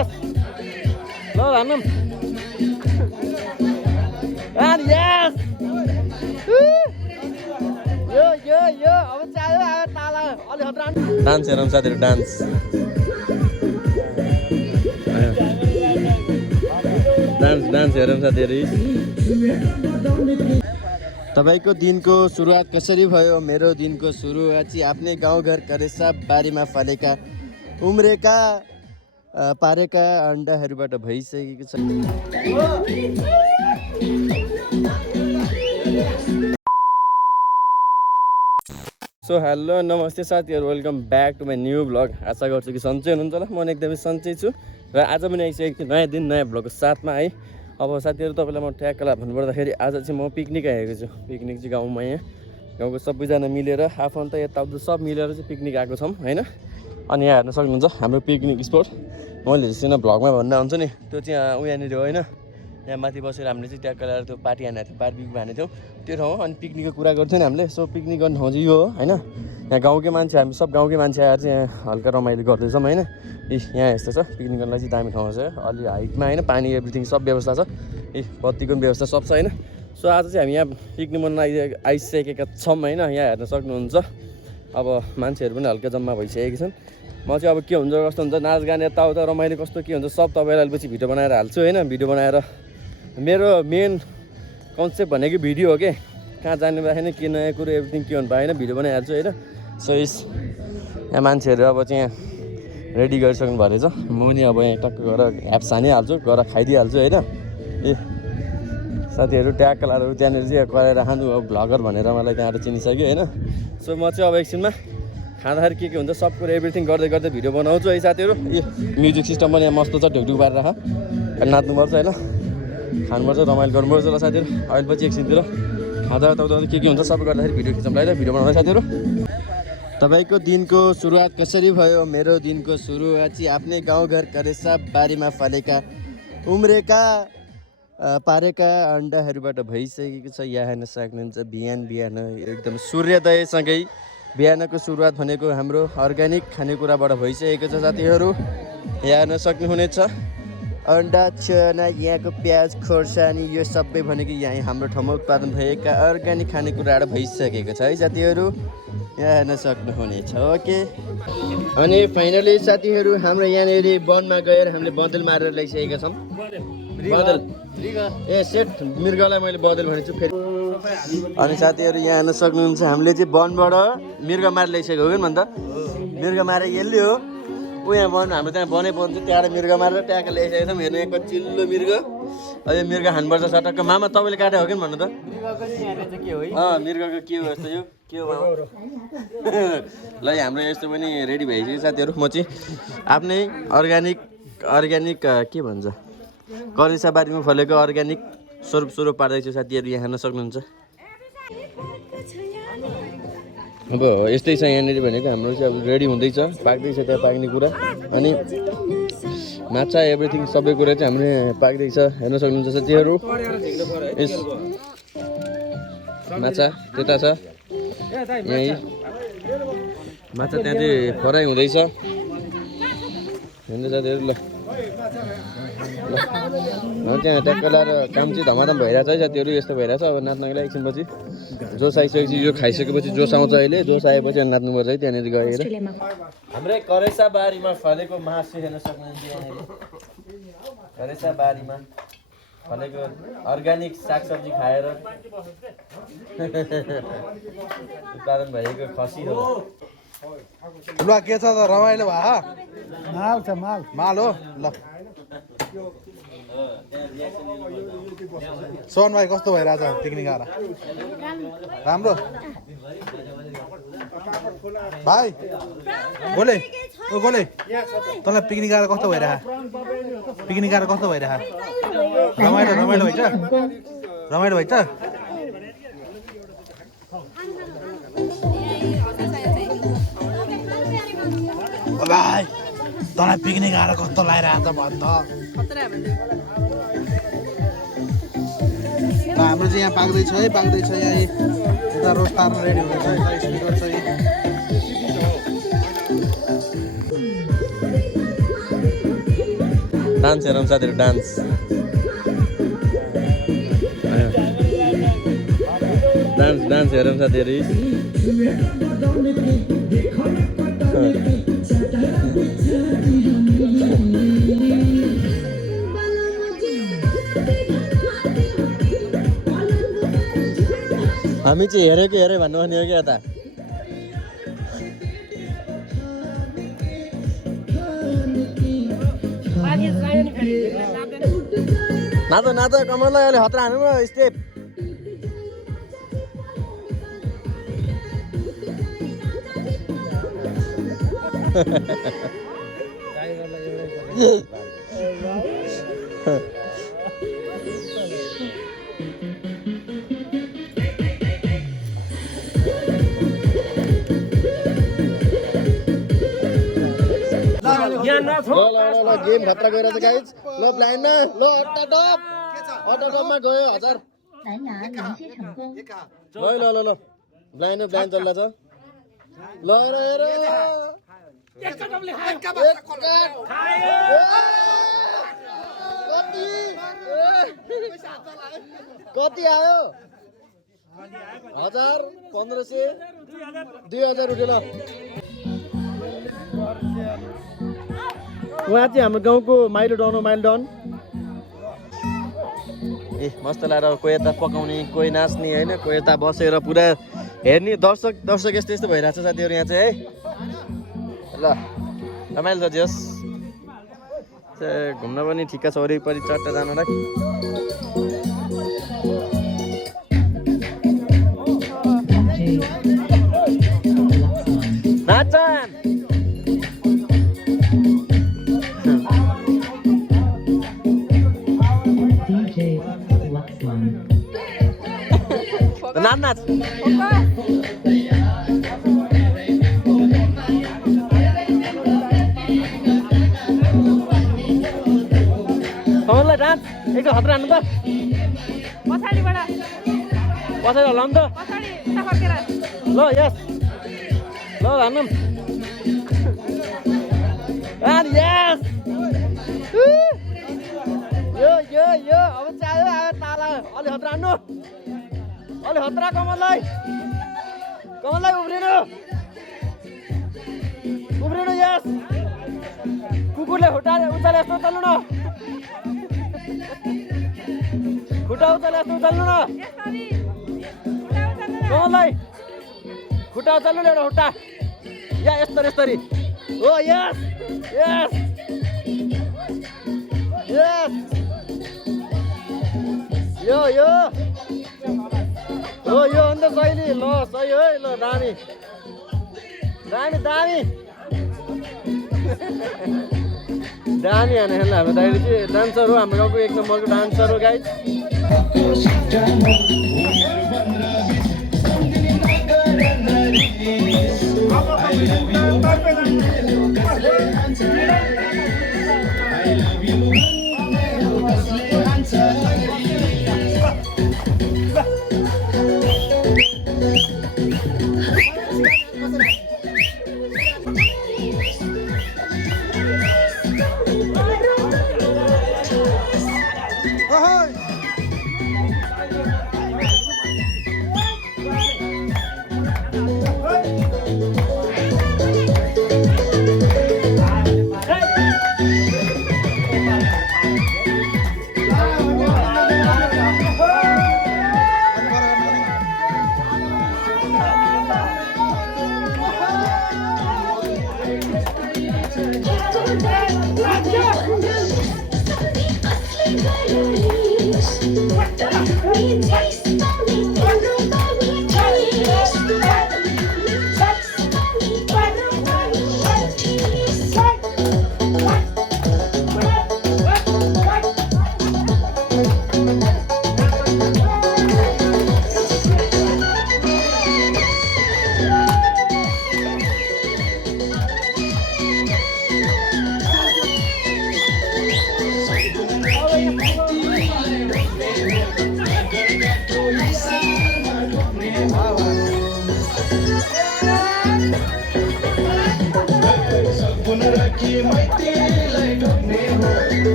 yes. Lo hanım. And yes. Yo. अब चाल्यो अब ताला अलि खतरा डान्स हेरौँ साथीहरु डान्स हेरौँ साथीहरु तपाईको दिनको सुरुवात कसरी भयो मेरो दिनको सुरुवात चाहिँ आफ्नै गाउँघर करेसा बारीमा फलेका उम्रेका पारेका अन्डाहरूबाट भइसकेको छ सो हेलो नमस्ते साथीहरु welcome back to my new blog आशा गर्छु कि सन्चै हुनुहुन्छ होला म एकदमै सन्चै छु र आज पनि आइसकेको छु नयाँ दिन नयाँ ब्लगको साथमा है अब साथीहरु तपाईलाई म ट्याकला भन्नुपर्दाखेरि आज चाहिँ म पिकनिक आएको छु पिकनिक चाहिँ गाउँमा यहाँ गाउँको सबैजना मिलेर आफन्त यताउता सब मिलेर चाहिँ पिकनिक आएको छौं हैन अनि यहाँ हेर्न सक्नुहुन्छ हाम्रो पिकनिक स्पट मैले हिस्ट्रीमा ब्लगमा भन्दा हुन्छ नि त्यो चाहिँ उयानिर हो हैन यहाँ माथि बसेर हामीले चाहिँ ट्याक्क लगाएर त्यो पार्टी हानेको थियो बारबिक्यू हानेको थियौँ त्यो ठाउँ अनि पिकनिकको कुरा गर्थ्यौँ नि हामीले सो पिकनिक गर्ने ठाउँ चाहिँ यो हो हैन यहाँ गाउँकै मान्छे हामी सब गाउँकै मान्छे आएर चाहिँ यहाँ हल्का रमाइलो गर्दैछौँ हैन यहाँ यस्तो छ पिकनिक गर्नलाई चाहिँ दामी ठाउँ छ अलि हाइटमा हैन पानी एभ्रिथिङ सब व्यवस्था छ बत्तीको पनि व्यवस्था सब छ हैन सो आज चाहिँ हामी यहाँ पिकनिक मनाउन आइसकेका छौँ हैन यहाँ हेर्न सक्नुहुन्छ अब मान्छेहरू पनि हल्का जम्मा भइसकेका छन् म चाहिँ अब के हुन्छ कस्तो हुन्छ नाचगान यताउता रमाइलो कस्तो के हुन्छ सब तपाईँलाई पछि भिडियो बनाएर हाल्छु हैन भिडियो बनाएर मेरो मेन कन्सेप्ट भनेको भिडियो हो के कहाँ जाने बाखेन के नयाँ कुरो एभ्रिथिङ के भन्नु भएन भिडियो बनाइहाल्छु हैन सो यहाँ मान्छेहरू अब चाहिँ यहाँ रेडी गरिसक्नु भएको रहेछ म नि अब यहाँ टक्क गएर एप्स हानिहाल्छु गएर खाइदिइहाल्छु हैन ए साथीहरू ट्याक्क लाएर त्यहाँनिर चाहिँ कराएर खानु अब भ्लगर भनेर मलाई त्यहाँबाट चिनिसक्यो हैन सो म चाहिँ अब एकछिनमा खाँदाखेरि के हुन्छ सब कुरो एभ्रिथिङ गर्दै गर्दै भिडियो बनाउँछु है साथीहरू ए म्युजिक सिस्टम पनि यहाँ मस्तो छ ढुकढुक पारेर राख नाच्नुपर्छ हैन खानुपर्छ रमाइलो गर्नुपर्छ ल साथीहरू अहिले पछि एकछिनतिर खाँदा के हुन्छ सब गर्दाखेरि भिडियो खिचौँ ल भिडियो बनाउँदै साथीहरू तपाईको दिनको सुरुवात कसरी भयो मेरो दिनको सुरुवात चाहिँ आफ्नै गाउँघर करेसा बारीमा फलेका उम्रेका पारेका अन्डाहरूबाट भइसकेको छ यहाँ हेर्न सक्नुहुन्छ बिहान एकदम सूर्योदयसँगै बिहानको सुरुवात भनेको हाम्रो अर्ग्यानिक खानेकुराबाट भइसकेको छ साथीहरू यहाँ हेर्न सक्नुहुनेछ अन्डा चना यहाँको प्याज खोर्सानी यो सबै भनेको यहाँ हाम्रो ठाउँमा उत्पादन भएका अर्ग्यानिक खानेकुराहरू भइसकेको छ है साथीहरू यहाँ हेर्न सक्नुहुनेछ ओके अनि फाइनली साथीहरू हाम्रो यहाँनिर वनमा गएर हामीले बदल मारेर ल्याइसकेका छौँ बदल ए सेट मृगलाई मैले बदल भनेछु फेरि अनि साथीहरू यहाँ हेर्न सक्नुहुन्छ हामीले चाहिँ वनबाट मृग मारेर ल्याइसकेको हो कि भन्दा मृग मारे यसले हो ऊ यहाँ वन हाम्रो त्यहाँ बनै पर्छ त्यहाँबाट मृग मारेर ट्याक्क ल्याइसकेको छौँ हेर्नु यहाँ चिल्लो मृग अहिले मृग खानुपर्छ सटक्क मामा तपाईँले काट्यो हो कि भन्नु त मृगको के हो यस्तो यो के हो मामा ल हाम्रो यस्तो पनि रेडी भइसक्यो साथीहरू म चाहिँ आफ्नै अर्ग्यानिक के भन्छ करेसा बारीमा फलेको अर्ग्यानिक स्वरूप पार्दैछु साथीहरू यहाँ हेर्न सक्नुहुन्छ अब यस्तै छ यहाँनिर भनेको हाम्रो चाहिँ अब रेडी हुँदैछ पाक्दैछ त्यहाँ पाक्ने कुरा अनि माछा एभ्रिथिङ सबै कुरा चाहिँ हाम्रो पाक्दैछ हेर्न सक्नुहुन्छ साथीहरू यस माछा त्यता छ यहीँ माछा त्यहाँ चाहिँ फ्राई हुँदैछ हेर्नु साथीहरू ल त्यहाँ ट्याक्क लाएर काम चाहिँ धमाधम भइरहेछ है साथीहरू यस्तो भइरहेछ अब नाच्नको लागि एकछिनपछि जोस आइसकेपछि यो खाइसकेपछि जोस आउँछ अहिले जोस आएपछि अनि नाच्नुपर्छ है त्यहाँनिर गएर हाम्रै करेसा बारीमा फलेको मासु हेर्न सक्नुहुन्छ यहाँनिर करेसा बारीमा फलेको अर्ग्यानिक सागसब्जी खाएर उत्पादन भएको खसी हो ल के छ त रमाइलो भयो माल छ माल हो ल सोहन भाइ कस्तो भइरहेछ पिकनिक आएर राम्रो भाइ गोले तँलाई पिकनिक आएर कस्तो भइरह रमाइलो भइछ भाइ तँलाई पिकनिक आएर कस्तो लागिरहेको छ भन् त हाम्रो चाहिँ यहाँ पाक्दैछ यहाँ यता रोस्ट तार्न रेडी हुँदैछ यता स्पिकर छ डान्स हेरौँ साथीहरू डान्स डान्स डान्स हेरौँ साथीहरू हामी चाहिँ हेरेको हेरे भन्नु पर्ने हो क्या यता नाच नाच कमललाई अहिले हत्रा हान्नु स्टेप गेम खतरा गएर चाहिँ गाइज ल ब्लाइन्डमा ल अट्टाटपमा गयो 1000 ल ल ल ल ब्लाइन्ड ब्लाइन्ड चल्ला छ ल हेर कति आयो 1000 1500 2000 उठ्यो ल उहाँ चाहिँ हाम्रो गाउँको माइलो डाउन ए मस्त लागेर कोही यता पकाउने कोही नाच्ने होइन कोही यता बसेर पुरा हेर्ने दर्शक यस्तो यस्तो भइरहेको छ साथीहरू यहाँ चाहिँ है ल रमाइलो छ जस घुम्न पनि ठिक्क छ वरिपरि चट्टा जानुलाई नाचन नाच नाच कमललाई डान्स एकछिन हत्रा हान्नु त पछाडि हल्लाउनु त ल यस ल हान्नु यस यो अब चाहिँ आयो ताला अलि हत्रा हान्नु अलि हत्रा कमललाई उब्रिनु यस कुकुरले उचाले यस्तो चल्नु न खुट्टा उचाले यस्तो चल्नु न कमललाई खुट्टा उचाल्नु एउटा खुट्टा या यस्तरी ओ यस यस यस यो यो अन्त सही ल सही है ल दामी हाने हाम्रो दाइले चाहिँ डान्सर हो हाम्रो गाउँको 1 नम्बरको डान्सर हो गाइज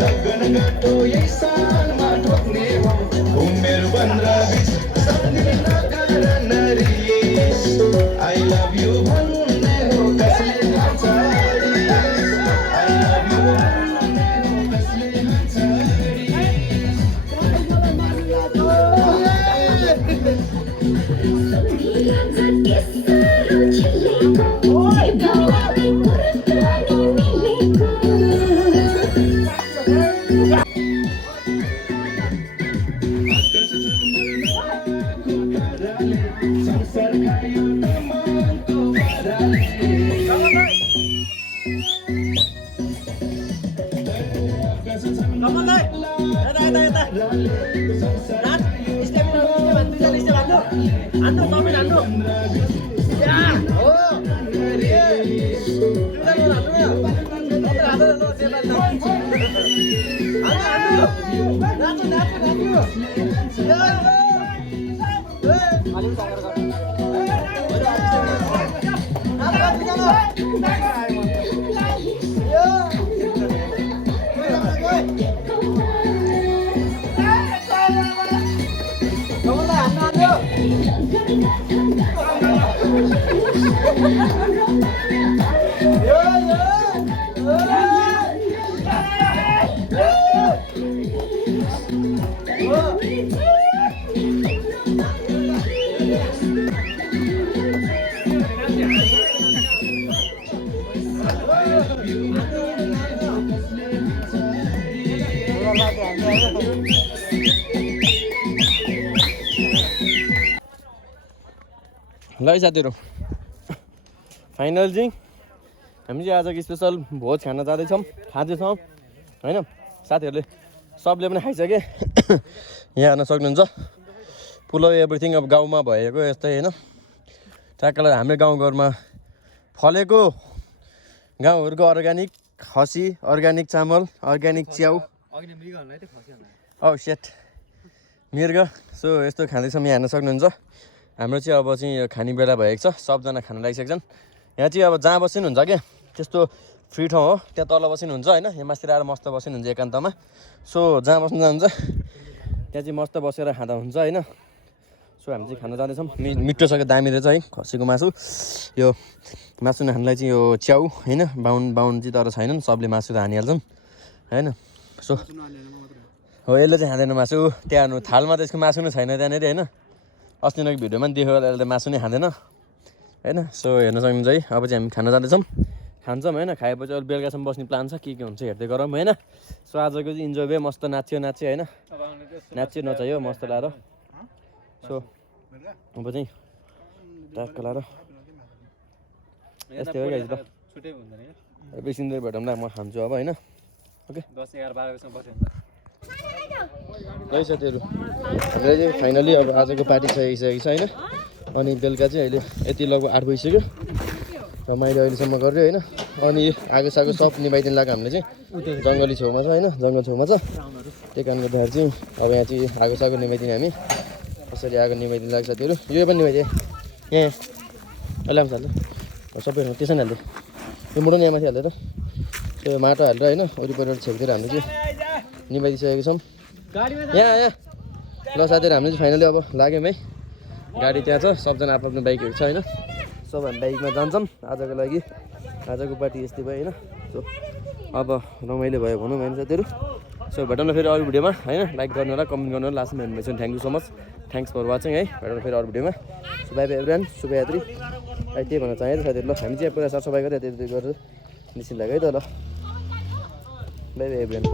लगन गाँठो यही सालमा ठोक्ने हो उमेर 15-20 सम्झिन कारण रिस I love you भन्ने हो कसले हान्छ I love you भन्ने हो कसले हान्छ संसार खायो न मनको बाधाले ल है साथीहरू फाइनल चाहिँ हामी चाहिँ आजको स्पेसल भोज खान जाँदैछौँ खाँदैछौँ होइन साथीहरूले सबले पनि खाइसके यहाँ आउन सक्नुहुन्छ पुलाउ एभ्रिथिङ अब गाउँमा भएको यस्तै होइन ट्याक्कलाई हाम्रो गाउँघरमा फलेको गाउँहरूको अर्ग्यानिक खसी अर्ग्यानिक चामल अर्ग्यानिक च्याउ औ सेट मृग सो यस्तो खाँदैछौँ यहाँ हेर्न सक्नुहुन्छ हाम्रो चाहिँ अब चाहिँ यो खाने बेला भएको छ सबजना खान लागिसकेका छन् यहाँ चाहिँ अब जहाँ बसिनुहुन्छ क्या त्यस्तो फ्री ठाउँ हो त्यहाँ तल बसिनुहुन्छ होइन यहाँ मास्तिर आएर मस्त बसिनुहुन्छ एकान्तमा सो जहाँ बस्नु जानुहुन्छ त्यहाँ चाहिँ मस्त बसेर खाँदा हुन्छ होइन सो हामी चाहिँ खान जाँदैछौँ मिठो छ दामी रहेछ है खसीको मासु यो मासु नखानलाई चाहिँ यो च्याउ होइन बाहुन चाहिँ तर छैनन् सबले मासु त हानिहाल्छन् होइन सो हो यसले चाहिँ खाँदैन मासु त्यहाँ थालमा त्यसको मासु नै छैन त्यहाँनिर होइन अस्ति नै भिडियोमा पनि देख्यो यसले त मासु नै खाँदैन होइन सो हेर्न सक्नुहुन्छ है अब चाहिँ हामी खान जाँदैछौँ खान्छौँ होइन खाएपछि अरू बेलुकासम्म बस्ने प्लान छ के हुन्छ हेर्दै गरौँ होइन सो आजको चाहिँ इन्जोय भयो मस्त नाच्यो होइन नाच्यो नचाहियो मस्त लाएर सो अब चाहिँ ट्याक्क लाएर यस्तै हो गाइज ल बेसी भेटौँ ल म खान्छु अब होइन ओके 10-11-12 बजीसम्म बस्यो है साथीहरू हामीलाई चाहिँ फाइनली अब आजको पार्टी सकिसकेको छ होइन अनि बेलुका चाहिँ अहिले यति लगभग 8 बजिसक्यो र मैले अहिलेसम्म गरेँ होइन अनि आगो सागो सब निभाइदिनु लाग्यो हामीले चाहिँ जङ्गली छेउमा छ होइन जङ्गल छेउमा छ त्यही कारणले गर्दाखेरि चाहिँ अब यहाँ चाहिँ आगो सागो निभाइदिने हामी कसरी आगो निभाइदिनु लाग्यो साथीहरू यो पनि निभाइदिएँ यहाँ अहिले आउँछ हाल्दा सबै त्यसै हाल्दै यो मुटो नि यहाँ माथि हाल्दै त त्यो माटो हालेर होइन वरिपरि छेउतिर हामीले चाहिँ निभाइदिइसकेको छौँ यहाँ ल साथीहरू हामीले चाहिँ फाइनली अब लाग्यौँ है गाडी त्यहाँ छ सबजना आफ्नो बाइकहरू छ होइन सब हामी बाइकमा जान्छौँ आजको लागि आजको पार्टी यस्तै भयो होइन सो अब रमाइलो भयो भनौँ होइन साथीहरू सो भेटौँ न फेरि अरू भिडियोमा होइन लाइक गर्नु होला कमेन्ट गर्नु होला लास्टमा हेर्नु thank you so much thanks for watching है भेटौँ फेरि अरू भिडियोमा सो बाई बाई एभ्रिवान शुभयात्री अहिले त्यही भन्न चाहेँ साथीहरू ल हामी चाहिँ पुरा सरसफाइ गरेर यति गरेर निस्किनु लाग्यो है त ल बाई बाई एभ्रिवान